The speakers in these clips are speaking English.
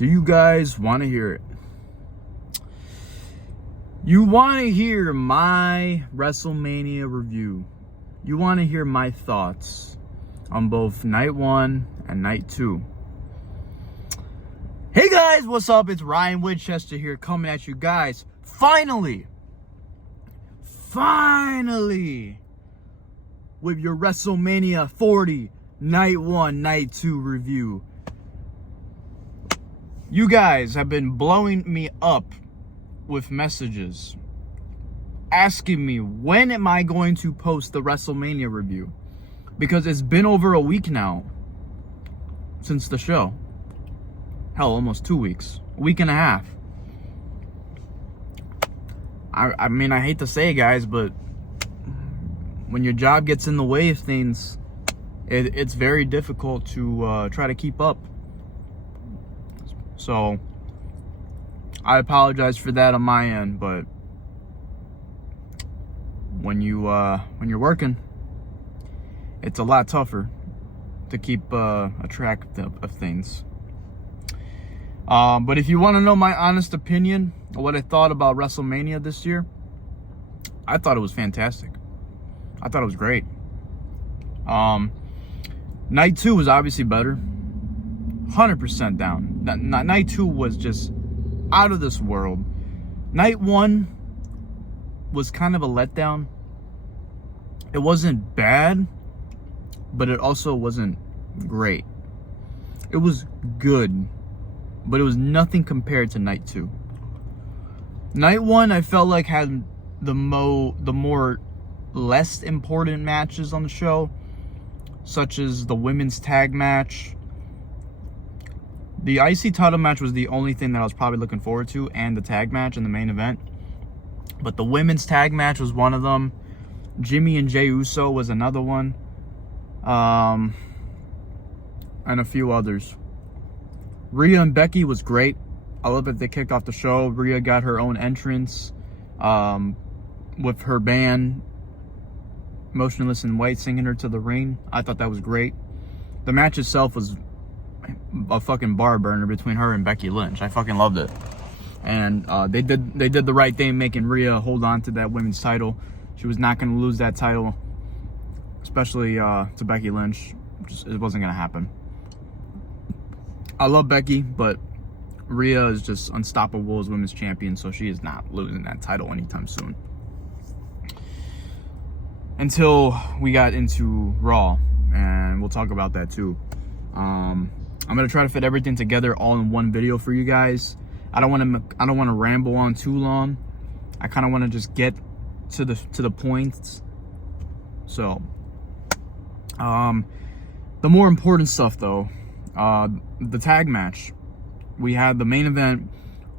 Do you guys want to hear it? You want to hear my Wrestlemania review. You want to hear my thoughts on both night 1 and night 2. Hey guys, what's up? It's Ryan Winchester here coming at you guys. Finally, with your Wrestlemania 40 night 1, night 2 review. You guys have been blowing me up with messages asking me when am I going to post the Wrestlemania review, because it's been over a week now since the show. Hell, almost 2 weeks, a week and a half. I mean, I hate to say it, guys, but when your job gets in the way of things, it's very difficult to try to keep up. So I apologize for that on my end, but when you're working, it's a lot tougher to keep a track of things. But if you want to know my honest opinion of what I thought about WrestleMania this year, I thought it was fantastic. I thought it was great. Night 2 was obviously better. 100% down. Night 2 was just out of this world. Night 1 was kind of a letdown. It wasn't bad, but it also wasn't great. It was good, but it was nothing compared to night 2. Night 1, I felt like had the more less important matches on the show, such as the women's tag match. The IC title match was the only thing that I was probably looking forward to, and the tag match in the main event. But the women's tag match was one of them. Jimmy and Jey Uso was another one. And a few others. Rhea and Becky was great. I love that they kicked off the show. Rhea got her own entrance with her band, Motionless in White, singing her to the ring. I thought that was great. The match itself was a fucking bar burner between her and Becky Lynch. I fucking loved it. And they did the right thing, making Rhea hold on to that women's title. She was not going to lose that title, especially to Becky Lynch. It wasn't going to happen. I love Becky, but Rhea is just unstoppable as women's champion, so she is not losing that title anytime soon. Until we got into Raw, and we'll talk about that too. I'm gonna try to fit everything together all in one video for you guys. I don't want to ramble on too long. I kind of want to just get to the points. So, the more important stuff though, the tag match. We had the main event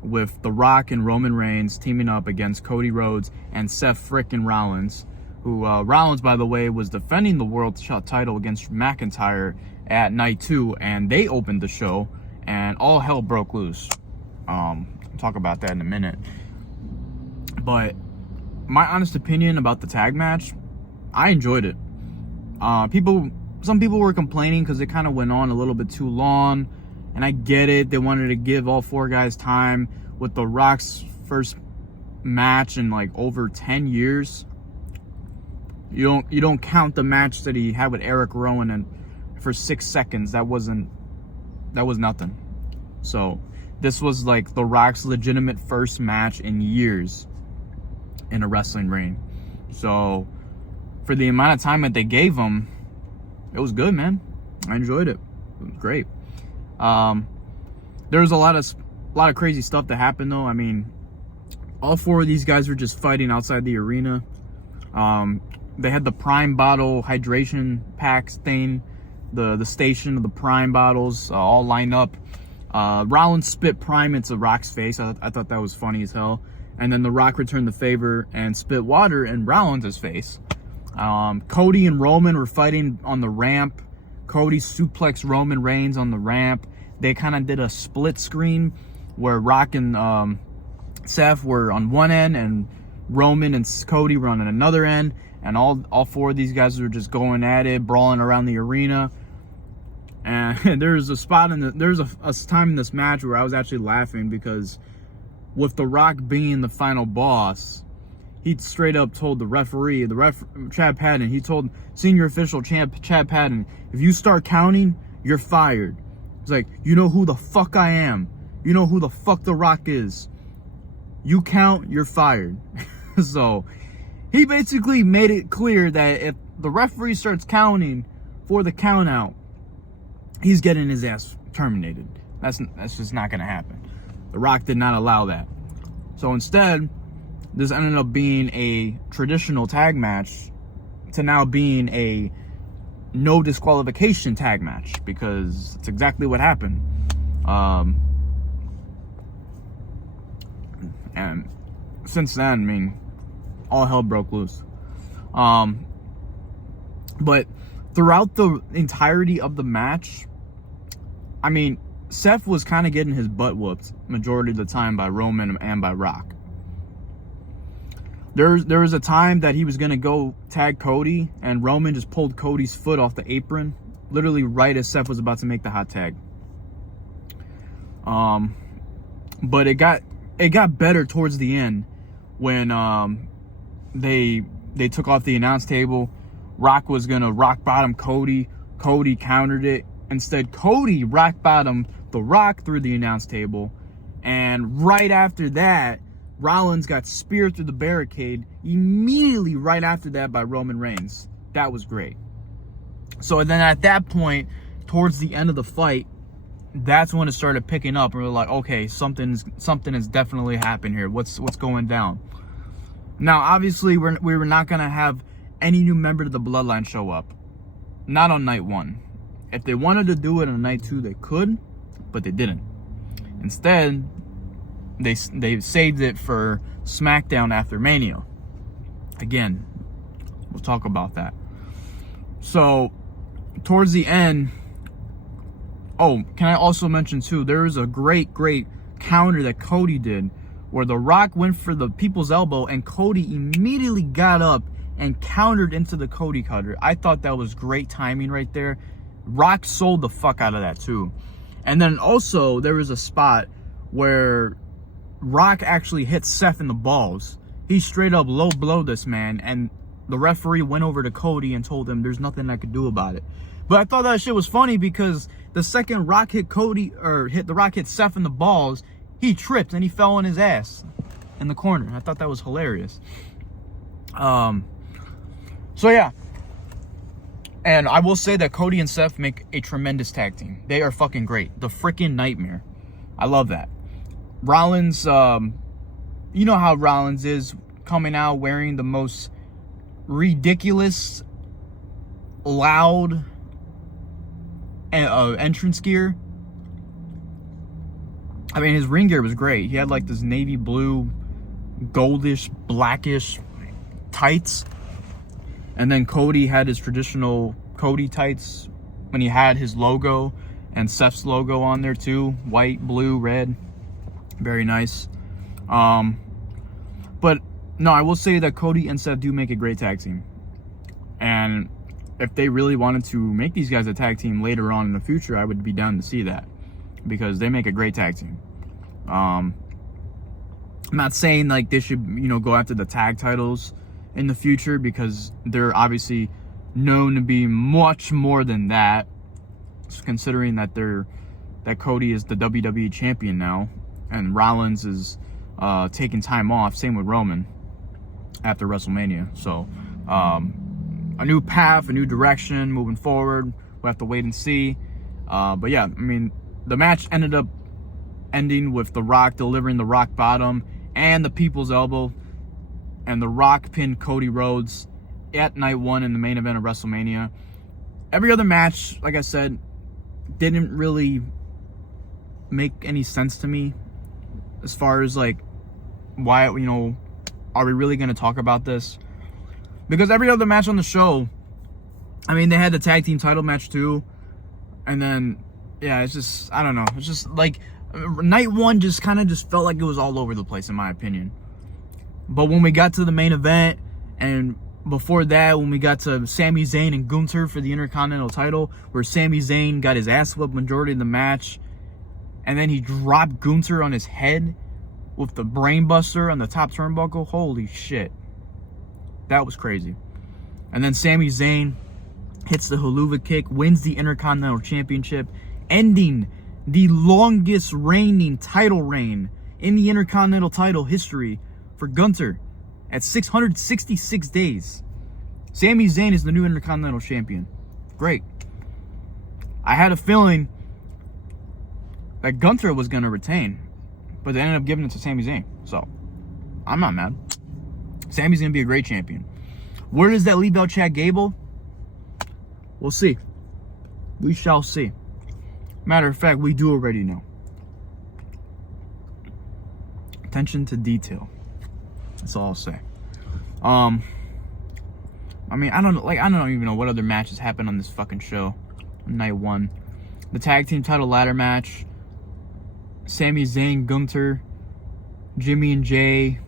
with The Rock and Roman Reigns teaming up against Cody Rhodes and Seth frickin' Rollins, who Rollins, by the way, was defending the world title against McIntyre at night 2, and they opened the show, and all hell broke loose. I'll talk about that in a minute. But my honest opinion about the tag match, I enjoyed it. Some people were complaining because it kind of went on a little bit too long, and I get it. They wanted to give all 4 guys time with The Rock's first match in like over 10 years. You don't count the match that he had with Eric Rowan and for 6 seconds. That was nothing. So this was like The Rock's legitimate first match in years in a wrestling ring. So for the amount of time that they gave him, it was good, man. I enjoyed it. It was great. There was a lot of crazy stuff that happened though. I mean, all 4 of these guys were just fighting outside the arena. They had the Prime bottle hydration packs thing, the station of the Prime bottles all lined up. Rollins spit Prime into Rock's face. I thought that was funny as hell. And then The Rock returned the favor and spit water in Rollins' face. Cody and Roman were fighting on the ramp. Cody suplexed Roman Reigns on the ramp. They kind of did a split screen where Rock and Seth were on one end and Roman and Cody were on another end. And all 4 of these guys were just going at it, brawling around the arena. And there's a spot there's a time in this match where I was actually laughing because with The Rock being the final boss, he straight up told the referee, Chad Patton, he told senior official Chad Patton, if you start counting, you're fired. It's like, you know who the fuck I am. You know who the fuck The Rock is. You count, you're fired. So he basically made it clear that if the referee starts counting for the count out, he's getting his ass terminated. That's just not going to happen. The Rock did not allow that. So instead, this ended up being a traditional tag match to now being a no disqualification tag match, because it's exactly what happened. And since then, I mean, all hell broke loose. But throughout the entirety of the match, I mean, Seth was kind of getting his butt whooped majority of the time by Roman and by Rock. There was a time that he was going to go tag Cody, and Roman just pulled Cody's foot off the apron, literally right as Seth was about to make the hot tag. But it got better towards the end when they took off the announce table. Rock was going to rock bottom Cody. Cody countered it. Instead, Cody rock bottomed The Rock through the announce table. And right after that, Rollins got speared through the barricade immediately right after that by Roman Reigns. That was great. So then at that point, towards the end of the fight, that's when it started picking up. And we were like, okay, something has definitely happened here. What's going down? Now, obviously, we were not going to have any new member of the Bloodline show up. Not on night 1. If they wanted to do it on night 2, they could, but they didn't. Instead, they saved it for SmackDown after Mania. Again, we'll talk about that. So, towards the end, oh, can I also mention too, there was a great counter that Cody did where The Rock went for the people's elbow and Cody immediately got up and countered into the Cody cutter. I thought that was great timing right there. Rock sold the fuck out of that too. And then also there was a spot where Rock actually hit Seth in the balls. He straight up low blowed this man, and the referee went over to Cody and told him there's nothing I could do about it. But I thought that shit was funny because the second Rock hit The Rock hit Seth in the balls, he tripped and he fell on his ass in the corner. I thought that was hilarious. So yeah. And I will say that Cody and Seth make a tremendous tag team. They are fucking great. The freaking Nightmare. I love that. Rollins, you know how Rollins is, coming out wearing the most ridiculous, loud entrance gear. I mean, his ring gear was great. He had like this navy blue, goldish, blackish tights. And then Cody had his traditional Cody tights when he had his logo and Seth's logo on there too. White, blue, red. Very nice. But no, I will say that Cody and Seth do make a great tag team. And if they really wanted to make these guys a tag team later on in the future, I would be down to see that. Because they make a great tag team. I'm not saying like they should, go after the tag titles in the future, because they're obviously known to be much more than that, considering that Cody is the WWE champion now, and Rollins is taking time off. Same with Roman after WrestleMania. So a new path, a new direction moving forward. We'll have to wait and see. But yeah, I mean, the match ended up ending with The Rock delivering the rock bottom and the people's elbow, and The Rock pinned Cody Rhodes at night 1 in the main event of WrestleMania. Every other match, like I said, didn't really make any sense to me as far as like why, are we really going to talk about this? Because every other match on the show, I mean, they had the tag team title match too, and then yeah, it's just, I don't know, it's just like night 1 just kind of just felt like it was all over the place in my opinion. But when we got to the main event and Before that, when we got to Sami Zayn and Gunther for the Intercontinental title, where Sami Zayn got his ass whipped majority of the match, and then he dropped Gunther on his head with the brainbuster on the top turnbuckle. Holy shit. That was crazy. And then Sami Zayn hits the Helluva Kick, wins the Intercontinental Championship, ending the longest reigning title reign in the Intercontinental title history for Gunther at 666 days. Sami Zayn is the new Intercontinental Champion. Great. I had a feeling that Gunther was going to retain, but they ended up giving it to Sami Zayn. So, I'm not mad. Sami's going to be a great champion. Where does that leave out Chad Gable? We'll see. We shall see. Matter of fact, we do already know. Attention to detail. That's all I'll say. I mean, I don't even know what other matches happened on this fucking show. Night 1. The tag team title ladder match. Sami Zayn, Gunther, Jimmy and Jay.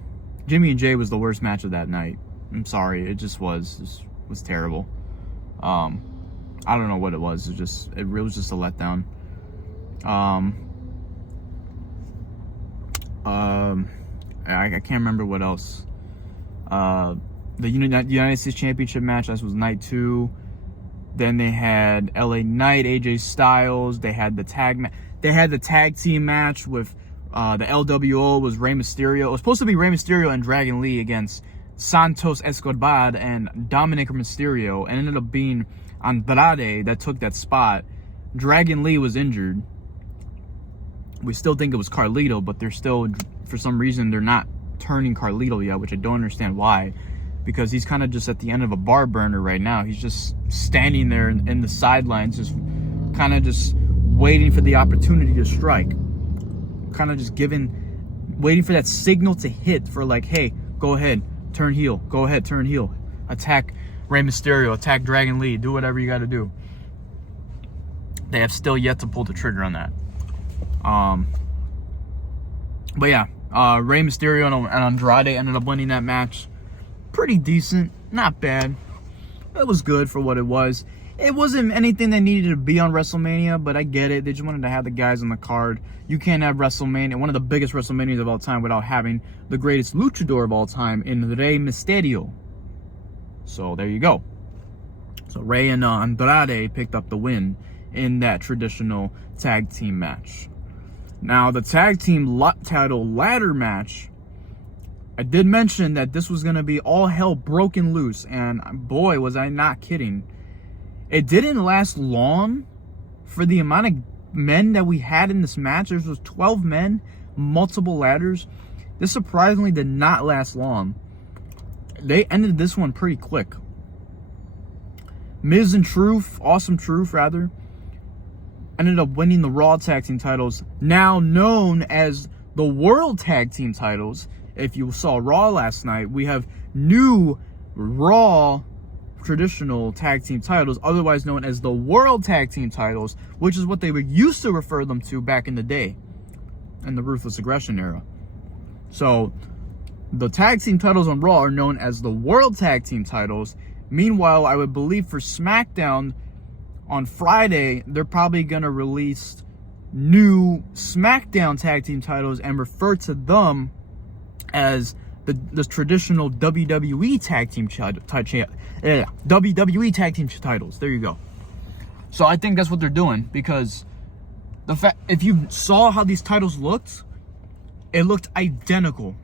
Jimmy and Jay was the worst match of that night. I'm sorry, it just was. It was terrible. I don't know what it was. It was just a letdown. I can't remember what else. The United States Championship match, that was night 2. Then they had LA Knight, AJ Styles. They had the tag team match with the LWO was Rey Mysterio. It was supposed to be Rey Mysterio and Dragon Lee against Santos Escobar and Dominic Mysterio, and ended up being Andrade that took that spot. Dragon Lee was injured. We still think it was Carlito, but they're still, for some reason, they're not turning Carlito yet, which I don't understand why. Because he's kind of just at the end of a bar burner right now. He's just standing there in the sidelines, just kind of just waiting for the opportunity to strike. Kind of just waiting for that signal to hit for like, hey, go ahead, turn heel. Go ahead, turn heel. Attack Rey Mysterio, attack Dragon Lee, do whatever you got to do. They have still yet to pull the trigger on that. But yeah, Rey Mysterio and Andrade ended up winning that match. Pretty decent, not bad. It was good for what it was. It wasn't anything that needed to be on WrestleMania, but I get it. They just wanted to have the guys on the card. You can't have WrestleMania, one of the biggest WrestleManias of all time, without having the greatest luchador of all time in Rey Mysterio. So there you go. So Rey and Andrade picked up the win in that traditional tag team match. Now, the tag team title ladder match, I did mention that this was going to be all hell broken loose, and boy, was I not kidding. It didn't last long for the amount of men that we had in this match. There was 12 men, multiple ladders. This surprisingly did not last long. They ended this one pretty quick. Miz and Awesome Truth, ended up winning the Raw Tag Team titles, now known as the World Tag Team titles. If you saw Raw last night, we have new Raw traditional tag team titles, otherwise known as the World Tag Team titles, which is what they would used to refer them to back in the day, in the Ruthless Aggression era. So, the tag team titles on Raw are known as the World Tag Team titles. Meanwhile, I would believe for SmackDown on Friday, they're probably going to release new SmackDown tag team titles and refer to them as the traditional WWE tag team WWE tag team titles. There you go. So I think that's what they're doing, because the fact, if you saw how these titles looked, it looked identical.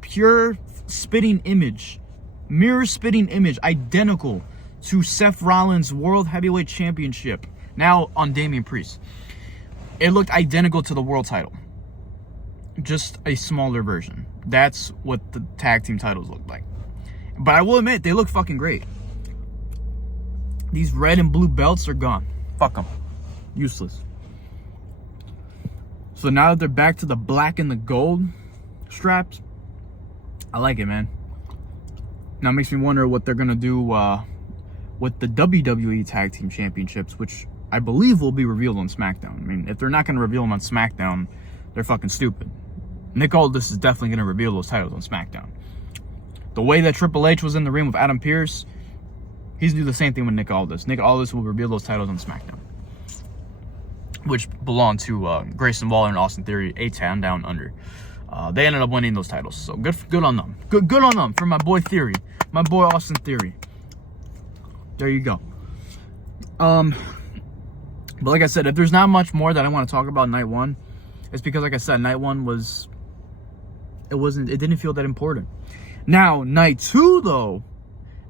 Pure spitting image, mirror spitting image, identical to Seth Rollins' World Heavyweight Championship, now on Damian Priest. It looked identical to the world title, just a smaller version. That's what the tag team titles look like. But I will admit, they look fucking great. These red and blue belts are gone. Fuck them. Useless. So now that they're back to the black and the gold straps, I like it, man. Now it makes me wonder what they're going to do with the WWE Tag Team Championships, which I believe will be revealed on SmackDown. I mean, if they're not going to reveal them on SmackDown, they're fucking stupid. Nick Aldis is definitely going to reveal those titles on SmackDown. The way that Triple H was in the ring with Adam Pearce, he's doing the same thing with Nick Aldis. Nick Aldis will reveal those titles on SmackDown, which belonged to Grayson Waller and Austin Theory, A-Town Down Under. They ended up winning those titles, so good on them. Good on them for my boy Theory, my boy Austin Theory. There you go. But like I said, if there's not much more that I want to talk about night one, it's because, like I said, night one it didn't feel that important. Now, night two, though,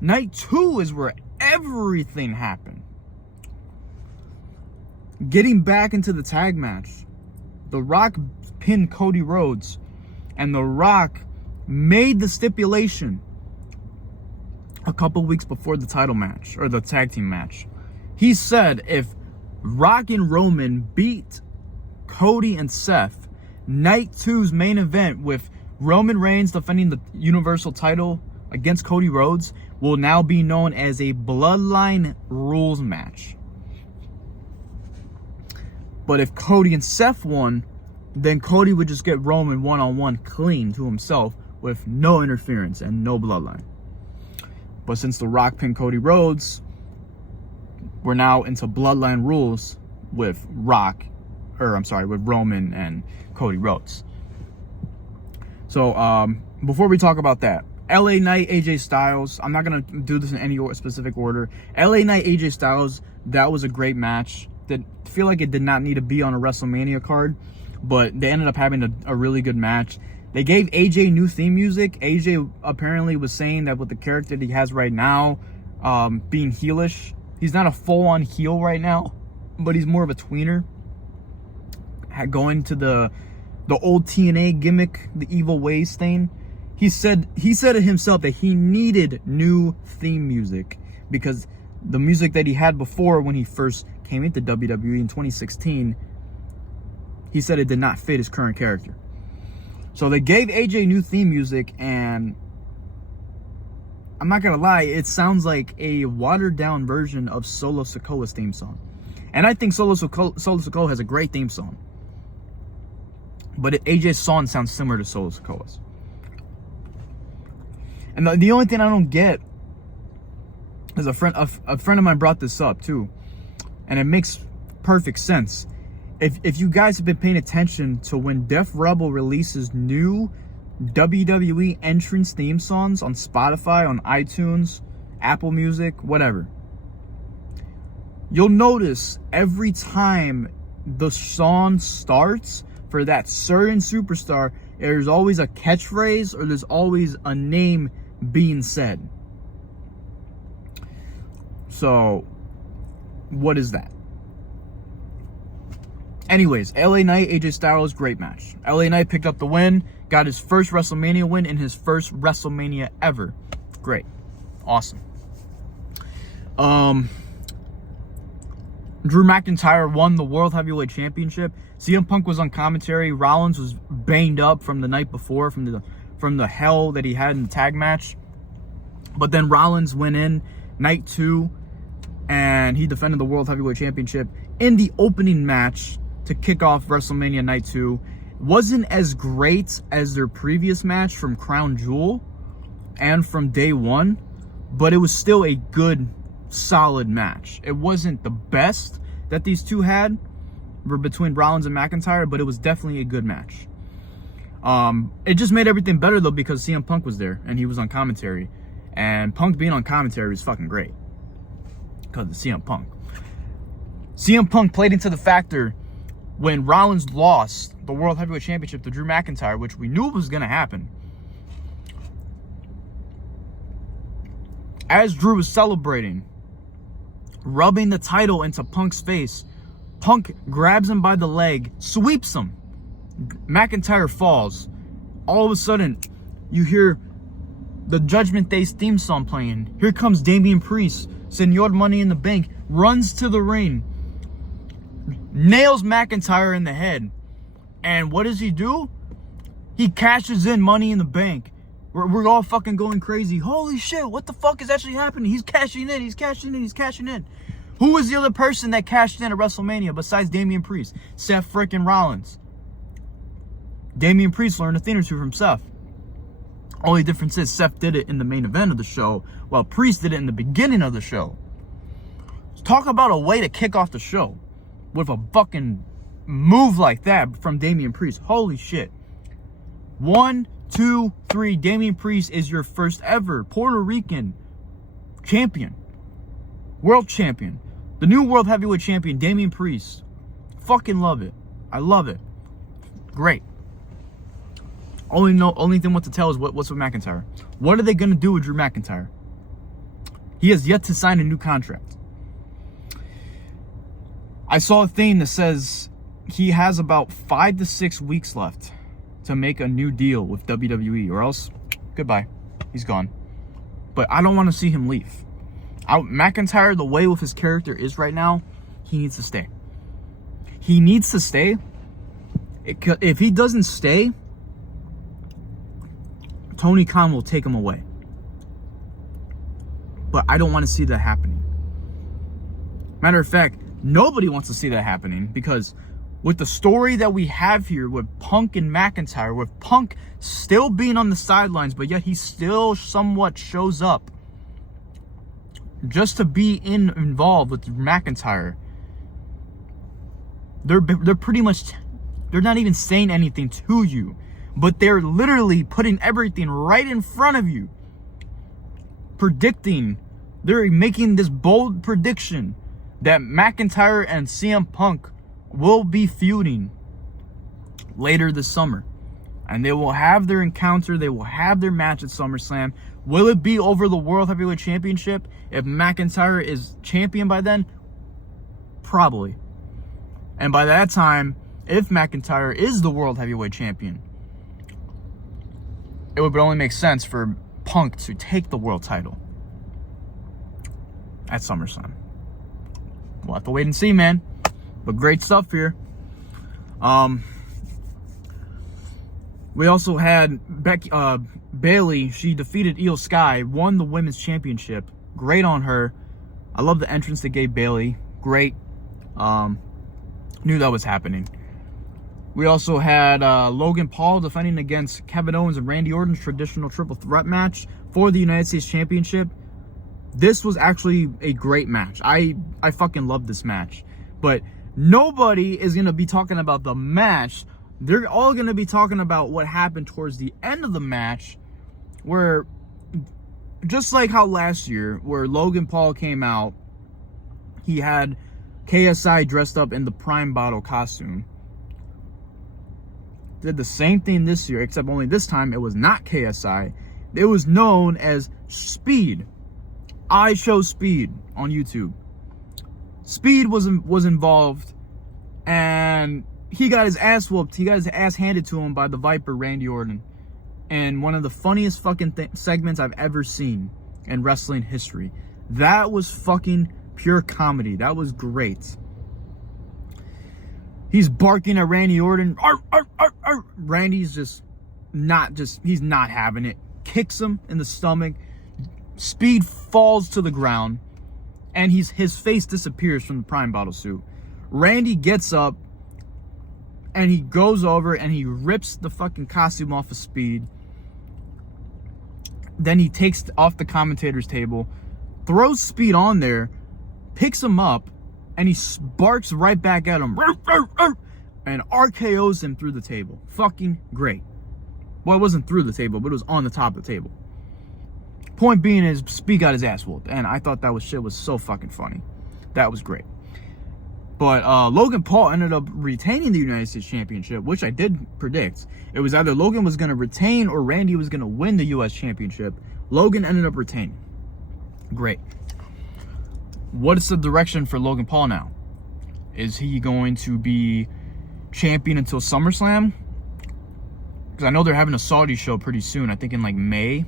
night two is where everything happened. Getting back into the tag match, The Rock pinned Cody Rhodes, and The Rock made the stipulation a couple weeks before the title match, or the tag team match. He said if Rock and Roman beat Cody and Seth, night two's main event with Roman Reigns defending the Universal title against Cody Rhodes will now be known as a Bloodline Rules match. But if Cody and Seth won, then Cody would just get Roman one-on-one clean to himself with no interference and no bloodline. But since The Rock pinned Cody Rhodes, we're now into Bloodline Rules with with Roman and Cody Rhodes. So before we talk about that, LA Knight, AJ Styles, I'm not going to do this in any specific order. LA Knight, AJ Styles, that was a great match. That feel like it did not need to be on a WrestleMania card, but they ended up having a really good match. They gave AJ new theme music. AJ apparently was saying that with the character that he has right now, being heelish, he's not a full-on heel right now, but he's more of a tweener. Going to the old TNA gimmick, the Evil Ways thing. He said it himself that he needed new theme music because the music that he had before when he first came into WWE in 2016, he said it did not fit his current character. So they gave AJ new theme music, and I'm not gonna lie, it sounds like a watered down version of Solo Sikoa's theme song. And I think Solo Sikoa has a great theme song, but AJ's song sounds similar to Solo Sikoa's. And the only thing I don't get is a friend of mine brought this up too, and it makes perfect sense. If you guys have been paying attention to when Def Rebel releases new WWE entrance theme songs on Spotify, on iTunes, Apple Music, whatever, you'll notice every time the song starts for that certain superstar, there's always a catchphrase or there's always a name being said. So, what is that? Anyways, LA Knight, AJ Styles, great match. LA Knight picked up the win, got his first WrestleMania win in his first WrestleMania ever. Great. Awesome. Drew McIntyre won the World Heavyweight Championship. CM Punk was on commentary. Rollins was banged up from the night before, from the hell that he had in the tag match. But then Rollins went in night two, and he defended the World Heavyweight Championship in the opening match to kick off WrestleMania Night 2. Wasn't as great as their previous match from Crown Jewel and from Day 1, but it was still a good, solid match. It wasn't the best that these two had between Rollins and McIntyre, but it was definitely a good match. It just made everything better, though, because CM Punk was there and he was on commentary. And Punk being on commentary is fucking great because of CM Punk. CM Punk played into the factor when Rollins lost the World Heavyweight Championship to Drew McIntyre, which we knew was going to happen. As Drew was celebrating, rubbing the title into Punk's face, Punk grabs him by the leg, sweeps him. McIntyre falls. All of a sudden, you hear the Judgment Day's theme song playing. Here comes Damian Priest, Senor Money in the Bank, runs to the ring, nails McIntyre in the head. And what does he do? He cashes in Money in the Bank. We're all fucking going crazy. Holy shit, what the fuck is actually happening? He's cashing in, he's cashing in, he's cashing in. Who was the other person that cashed in at WrestleMania besides Damian Priest? Seth frickin' Rollins. Damian Priest learned a thing or two from Seth. Only difference is Seth did it in the main event of the show, while Priest did it in the beginning of the show. Talk about a way to kick off the show with a fucking move like that from Damian Priest. Holy shit. 1, 2, 3. Damian Priest is your first ever Puerto Rican champion. World champion. The new world heavyweight champion, Damian Priest. Fucking love it. I love it. Great. Only thing what to tell is what's with McIntyre. What are they going to do with Drew McIntyre? He has yet to sign a new contract. I saw a thing that says he has about 5 to 6 weeks left to make a new deal with WWE, or else goodbye. He's gone. But I don't want to see him leave. McIntyre, the way with his character is right now, he needs to stay. He needs to stay. If he doesn't stay, Tony Khan will take him away. But I don't want to see that happening. Matter of fact, nobody wants to see that happening, because with the story that we have here with Punk and McIntyre, with Punk still being on the sidelines, but yet he still somewhat shows up just to be involved with McIntyre. They're pretty much, they're not even saying anything to you, but they're literally putting everything right in front of you. Predicting, they're making this bold prediction that McIntyre and CM Punk will be feuding later this summer. And they will have their encounter, they will have their match at SummerSlam. Will it be over the World Heavyweight Championship if McIntyre is champion by then? Probably. And by that time, if McIntyre is the World Heavyweight Champion, it would only make sense for Punk to take the world title at SummerSlam. We'll have to wait and see, man. But great stuff here. We also had Bayley. She defeated Io Sky, won the women's championship. Great on her. I love the entrance they gave Bayley. Great. Knew that was happening. We also had Logan Paul defending against Kevin Owens and Randy Orton's traditional triple threat match for the United States Championship. This was actually a great match. I fucking love this match. But nobody is going to be talking about the match. They're all going to be talking about what happened towards the end of the match, where, just like how last year, where Logan Paul came out, he had KSI dressed up in the Prime Bottle costume. Did the same thing this year, except only this time it was not KSI. It was known as Speed. I Show Speed on YouTube. Speed was involved, and he got his ass whooped. He got his ass handed to him by the Viper, Randy Orton. And one of the funniest fucking segments I've ever seen in wrestling history. That was fucking pure comedy. That was great. He's barking at Randy Orton. Arr, arr, arr, arr. Randy's he's not having it. Kicks him in the stomach. Speed falls to the ground. And his face disappears from the Prime Bottle suit. Randy gets up. And he goes over and he rips the fucking costume off of Speed. Then he takes off the commentator's table. Throws Speed on there. Picks him up. And he barks right back at him. And RKOs him through the table. Fucking great. Well, it wasn't through the table, but it was on the top of the table. Point being is, Speed got his ass whooped. And I thought that shit was so fucking funny. That was great. But Logan Paul ended up retaining the United States Championship, which I did predict. It was either Logan was going to retain or Randy was going to win the U.S. Championship. Logan ended up retaining. Great. What is the direction for Logan Paul now? Is he going to be champion until SummerSlam? Because I know they're having a Saudi show pretty soon. I think in like May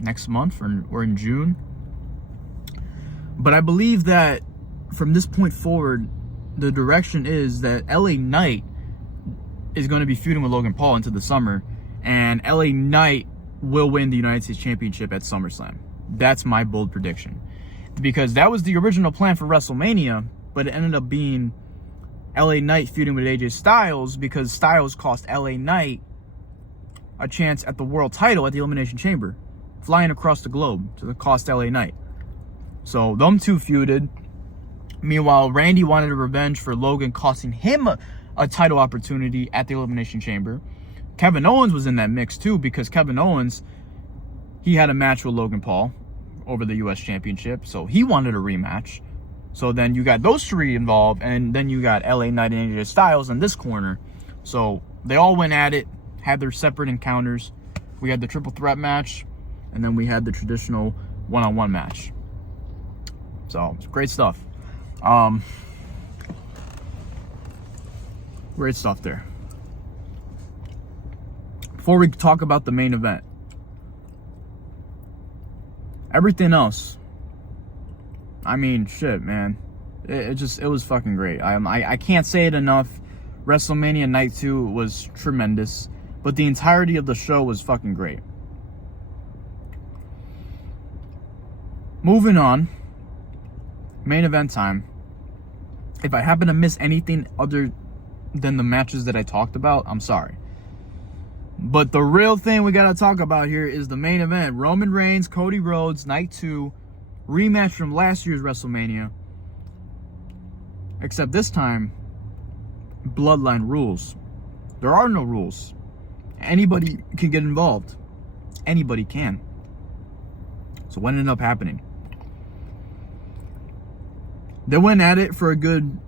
next month or in June. But I believe that from this point forward, the direction is that LA Knight is going to be feuding with Logan Paul into the summer. And LA Knight will win the United States Championship at SummerSlam. That's my bold prediction. Because that was the original plan for WrestleMania, but it ended up being LA Knight feuding with AJ Styles because Styles cost LA Knight a chance at the world title at the Elimination Chamber, flying across the globe to cost LA Knight. So them two feuded. Meanwhile, Randy wanted a revenge for Logan costing him a title opportunity at the Elimination Chamber. Kevin Owens was in that mix too, because Kevin Owens, he had a match with Logan Paul over the U.S. Championship, so he wanted a rematch. So then you got those three involved, and then you got LA Knight and AJ Styles in this corner. So they all went at it, had their separate encounters. We had the triple threat match, and then we had the traditional one-on-one match. So it's great stuff. Great stuff there. Before we talk about the main event, everything else, I mean, shit, man. It was fucking great. I can't say it enough. WrestleMania Night 2 was tremendous, but the entirety of the show was fucking great. Moving on, main event time. If I happen to miss anything other than the matches that I talked about, I'm sorry. But the real thing we gotta talk about here is the main event. Roman Reigns, Cody Rhodes, Night 2, rematch from last year's WrestleMania. Except this time, Bloodline rules. There are no rules. Anybody can get involved. Anybody can. So what ended up happening? They went at it for a good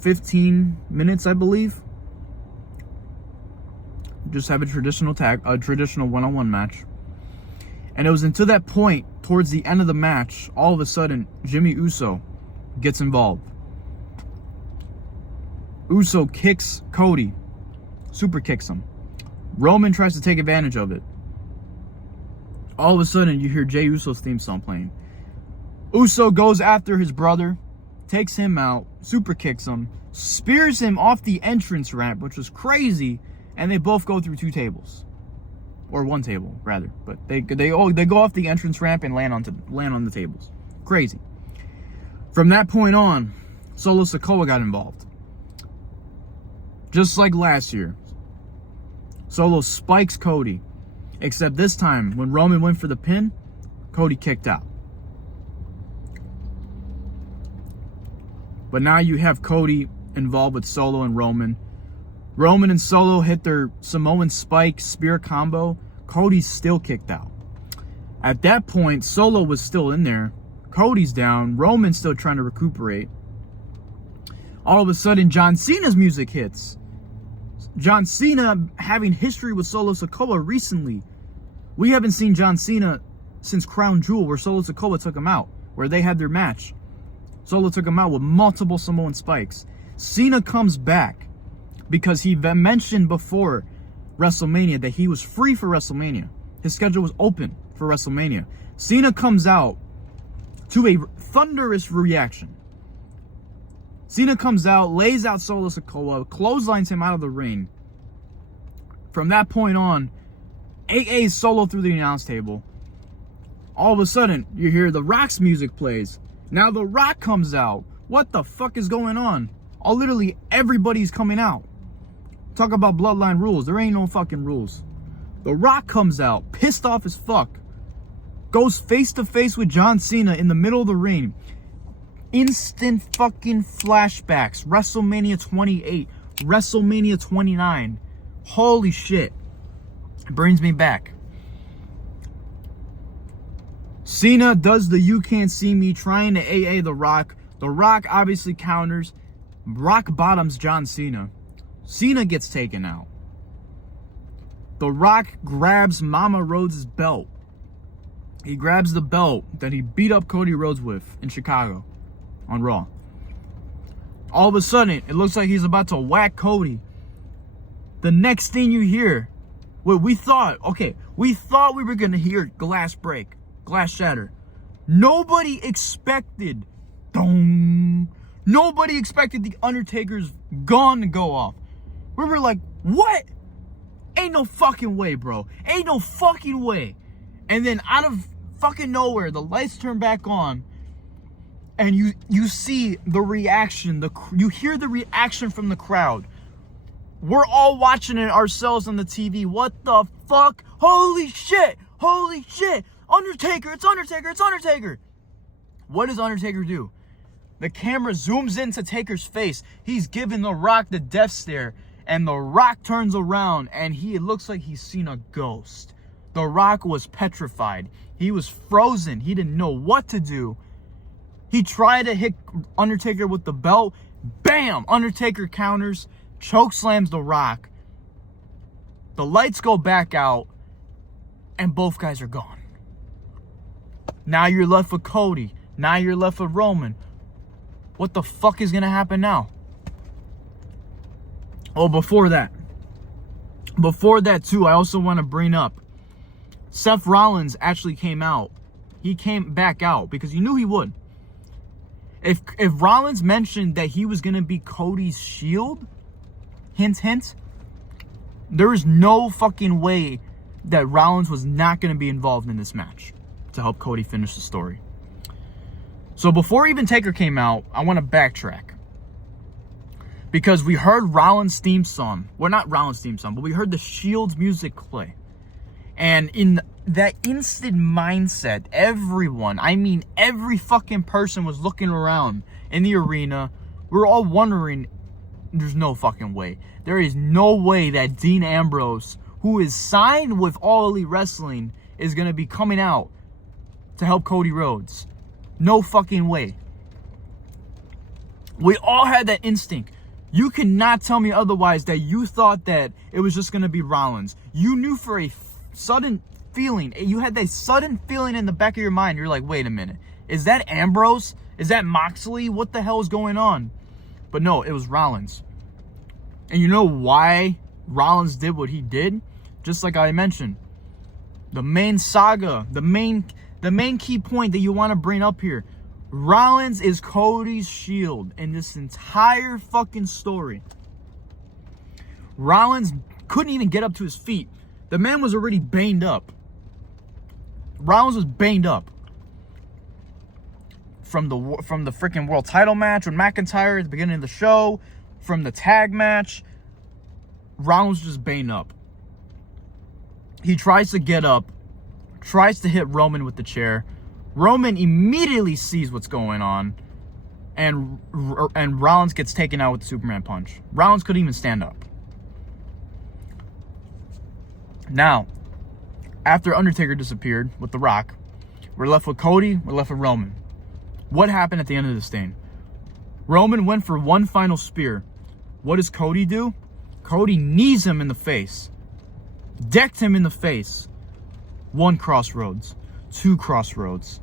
15 minutes, I believe. Just have a traditional one-on-one match. And it was until that point, towards the end of the match, all of a sudden, Jimmy Uso gets involved. Uso kicks Cody, super kicks him. Roman tries to take advantage of it. All of a sudden, you hear Jey Uso's theme song playing. Uso goes after his brother, takes him out, super kicks him, spears him off the entrance ramp, which was crazy, and they both go through two tables. Or one table, rather. But they go off the entrance ramp and land on the tables. Crazy. From that point on, Solo Sikoa got involved. Just like last year. Solo spikes Cody. Except this time, when Roman went for the pin, Cody kicked out. But now you have Cody involved with Solo and Roman. Roman and Solo hit their Samoan spike spear combo. Cody's still kicked out. At that point, Solo was still in there. Cody's down. Roman's still trying to recuperate. All of a sudden, John Cena's music hits. John Cena having history with Solo Sikoa recently. We haven't seen John Cena since Crown Jewel, where Solo Sikoa took him out, where they had their match. Solo took him out with multiple Samoan spikes. Cena comes back because he mentioned before WrestleMania that he was free for WrestleMania. His schedule was open for WrestleMania. Cena comes out to a thunderous reaction. Cena comes out, lays out Solo Sikoa, clotheslines him out of the ring. From that point on, AA Solo through the announce table. All of a sudden, you hear The Rock's music plays. Now The Rock comes out. What the fuck is going on? Literally everybody's coming out. Talk about Bloodline rules. There ain't no fucking rules. The Rock comes out, pissed off as fuck. Goes face to face with John Cena in the middle of the ring. Instant fucking flashbacks. WrestleMania 28. WrestleMania 29. Holy shit. It brings me back. Cena does the you can't see me, trying to AA The Rock. The Rock obviously counters. Rock bottoms John Cena. Cena gets taken out. The Rock grabs Mama Rhodes' belt. He grabs the belt that he beat up Cody Rhodes with in Chicago on Raw. All of a sudden, it looks like he's about to whack Cody. The next thing you hear, we thought we were going to hear glass break, glass shatter. Nobody expected, nobody expected the Undertaker's gun to go off. We were like, what? Ain't no fucking way, bro. Ain't no fucking way. And then out of fucking nowhere, the lights turn back on, and you see the reaction. You hear the reaction from the crowd We're all watching it ourselves on the TV. What the fuck? Holy shit! Holy shit! Undertaker! It's Undertaker! It's Undertaker! What does Undertaker do? The camera zooms into Taker's face. He's giving The Rock the death stare. And The Rock turns around and it looks like he's seen a ghost. The Rock was petrified. He was frozen. He didn't know what to do. He tried to hit Undertaker with the belt. Bam! Undertaker counters. Choke slams The Rock. The lights go back out. And both guys are gone. Now you're left with Cody. Now you're left with Roman. What the fuck is going to happen now? Oh, before that too, I also want to bring up Seth Rollins actually came out. He came back out because you knew he would. If Rollins mentioned that he was going to be Cody's shield, hint, hint, there is no fucking way that Rollins was not going to be involved in this match to help Cody finish the story. So before even Taker came out, I want to backtrack. Because we heard Rollins' theme song. Well, not Rollins' theme song, but we heard the Shield's music play. And in that instant mindset, everyone, I mean every fucking person was looking around in the arena. We were all wondering, there's no fucking way. There is no way that Dean Ambrose, who is signed with All Elite Wrestling, is going to be coming out to help Cody Rhodes. No fucking way. We all had that instinct. You cannot tell me otherwise that you thought that it was just going to be Rollins. You knew for a sudden feeling. You had that sudden feeling in the back of your mind. You're like, wait a minute. Is that Ambrose? Is that Moxley? What the hell is going on? But no, it was Rollins. And you know why Rollins did what he did? Just like I mentioned. The main saga, the main key point that you want to bring up here. Rollins is Cody's shield in this entire fucking story. Rollins couldn't even get up to his feet. The man was already banged up. Rollins was banged up. From the freaking world title match with McIntyre at the beginning of the show. From the tag match. Rollins was just banged up. He tries to get up. Tries to hit Roman with the chair. Roman immediately sees what's going on. And Rollins gets taken out with the Superman punch. Rollins couldn't even stand up. Now, after Undertaker disappeared with The Rock, we're left with Cody, we're left with Roman. What happened at the end of this thing? Roman went for one final spear. What does Cody do? Cody knees him in the face. Decked him in the face. 1 crossroads. 2 crossroads.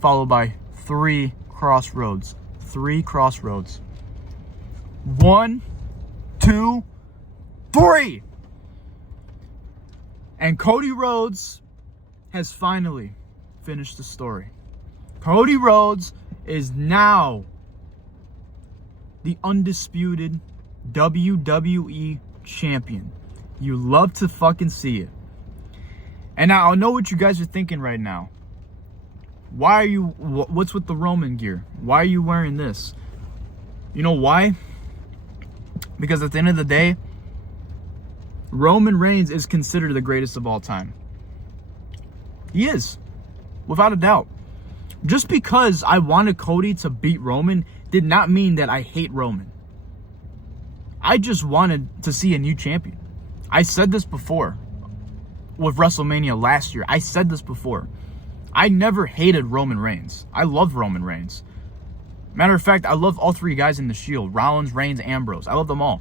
Followed by 3 crossroads. 3 crossroads. 1, 2, 3! And Cody Rhodes has finally finished the story. Cody Rhodes is now the undisputed WWE champion. You love to fucking see it. And now I know what you guys are thinking right now. Why are you, what's with the Roman gear? Why are you wearing this? You know why? Because at the end of the day, Roman Reigns is considered the greatest of all time. He is, without a doubt. Just because I wanted Cody to beat Roman did not mean that I hate Roman. I just wanted to see a new champion. I said this before with WrestleMania last year. I said this before. I never hated Roman Reigns. I love Roman Reigns. Matter of fact, I love all 3 guys in the Shield. Rollins, Reigns, Ambrose. I love them all.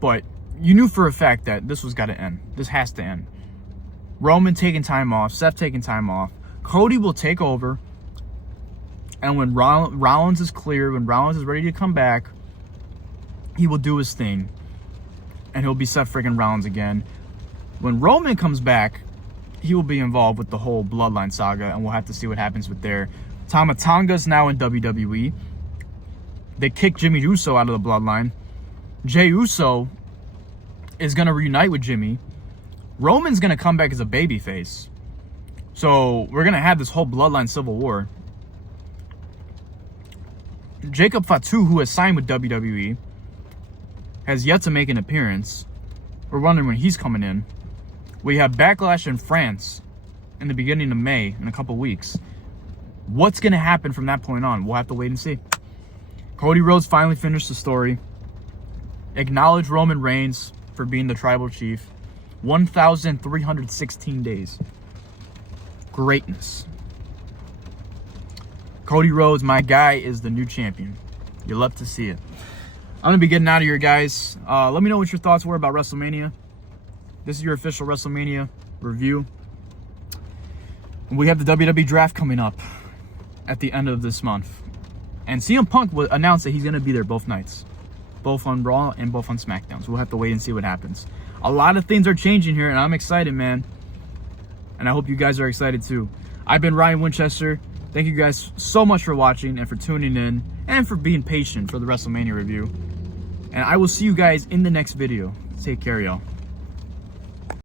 But you knew for a fact that this was got to end. This has to end. Roman taking time off. Seth taking time off. Cody will take over. And when Rollins is clear, when Rollins is ready to come back, he will do his thing. And he'll be Seth freaking Rollins again. When Roman comes back, he will be involved with the whole Bloodline saga. And we'll have to see what happens with there. Tama Tonga's now in WWE. They kicked Jimmy Uso out of the Bloodline. Jey Uso is going to reunite with Jimmy. Roman's going to come back as a babyface. So we're going to have this whole Bloodline Civil War. Jacob Fatu, who has signed with WWE, has yet to make an appearance. We're wondering when he's coming in. We have Backlash in France in the beginning of May, in a couple weeks. What's going to happen from that point on? We'll have to wait and see. Cody Rhodes finally finished the story. Acknowledge Roman Reigns for being the tribal chief. 1,316 days. Greatness. Cody Rhodes, my guy, is the new champion. You love to see it. I'm going to be getting out of here, guys. Let me know what your thoughts were about WrestleMania. This is your official WrestleMania review. And we have the WWE draft coming up at the end of this month. And CM Punk announced that he's going to be there both nights. Both on Raw and both on SmackDown. So we'll have to wait and see what happens. A lot of things are changing here, and I'm excited, man. And I hope you guys are excited too. I've been Ryan Winchester. Thank you guys so much for watching and for tuning in and for being patient for the WrestleMania review. And I will see you guys in the next video. Take care, y'all.